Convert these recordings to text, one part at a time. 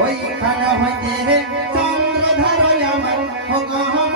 ওইখানে হইতে চন্দ্রধর আমার ভগবান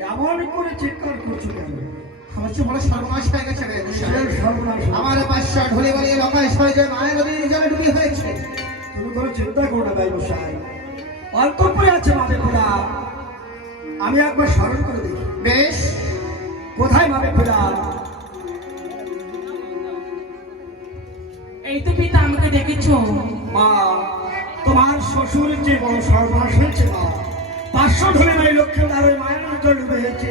এমন করে চিৎকার করছো কেন? আমার যে বড় সর্বনাশ হয়ে গেছে রে কিসের সর্বনাশ? আমার বাদশা ঢলে বলে লঙ্কায় সবাই যে মায়ের নদীর জলে ডুবি হয়েছে। তুমি কোনো চিন্তা করো না ব্যবসায়, অন্তঃপুরে আছে মাবে ফেরা। আমি একবার স্মরণ করে দেখি। বেশ, কোথায় মাবে ফেরা? এই তো পিতা, আমাকে দেখেছো? মা, তোমার শ্বশুরের যে বড় সর্বনাশ হয়েছে মা, 500 ঢলে নাই লক্ষ্যে তার ওই মায়ের নজর ডুবে হয়েছে।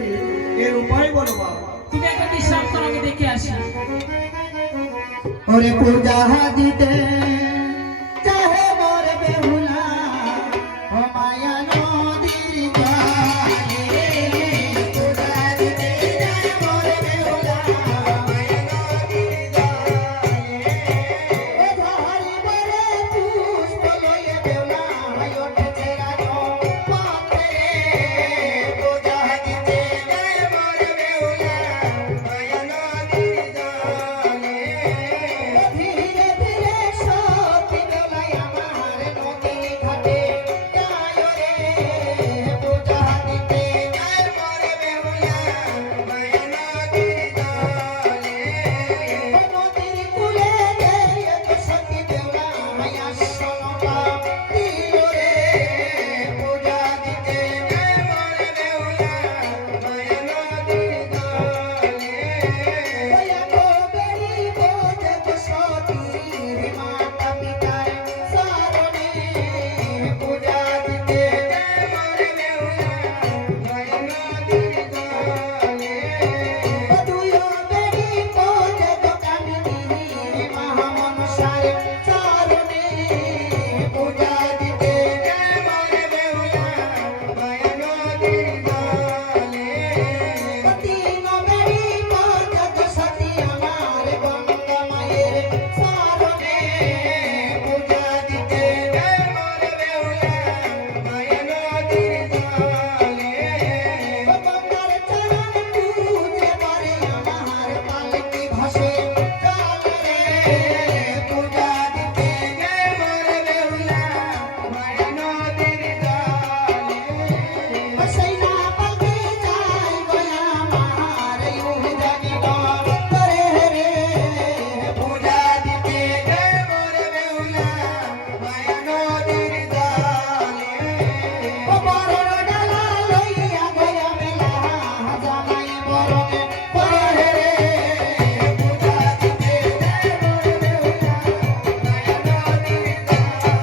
এর উপায় বলো মা। তুমি একবার বিশ্রাম করো, আমি দেখে আসি। ওরে পূজা দিতে চাহে মোর বেহুলা, ও মায়া নদীর জলে। পূজা দিতে চাহে মোর বেহুলা, মায়া নদীর জলে। ও ঝাড়ি বেড়ে পুষ্প লইয়ে বেহুলা, ওঠেছে রাজপথে। পূজা দিতে চাহে মোর বেহুলা, মায়া নদীর জলে। ধীরে ধীরে সতী বেলায় আমার নদী ঘাটে যায় রে। পূজা দিতে যায় মোর বেহুলা, মায়া নদীর জলে। নদীর কূলে রে সতী বেলা আসনটা দিল রে। পূজা দিতে যায় মোর বেহুলা, মায়া নদীর জলে। দয়া করি বোঝে সতীর মাতা পিতার শরণে। পূজা দিতে যায় মোর বেহুলা, মায়া নদীর জলে। দুইও বেরি বোঝে দোকানিনী মহামনসার চরণে। পূজা দিতে যায় মোর বেহুলা, মায়া নদীর জলে। তিন বেরি বোঝে সতী আমার গঙ্গা মায়ের শরণে। পূজা দিতে যায় মোর বেহুলা, মায়া নদীর জলে। গঙ্গার চরণ পূজে করে আমার পালকি ভাসে জলে। পূজা দিতে যায় মোর বেহুলা, মায়া নদীর জলে। সেই না পালকি যায় গো আমার ইউহি জানিব করে রে। পূজা দিতে যায় মোর বেহুলা, মায়া নদীর জলে। ও বরণ ডালা লইয়া গয়া মেলা, জামাই বরণে করে রে। পূজা দিতে যায় মোর বেহুলা, মায়া নদীর জলে।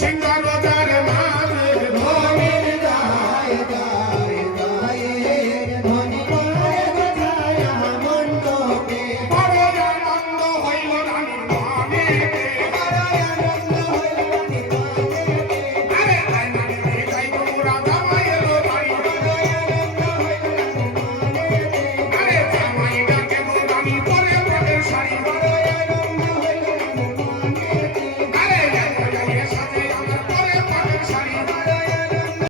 সিংহ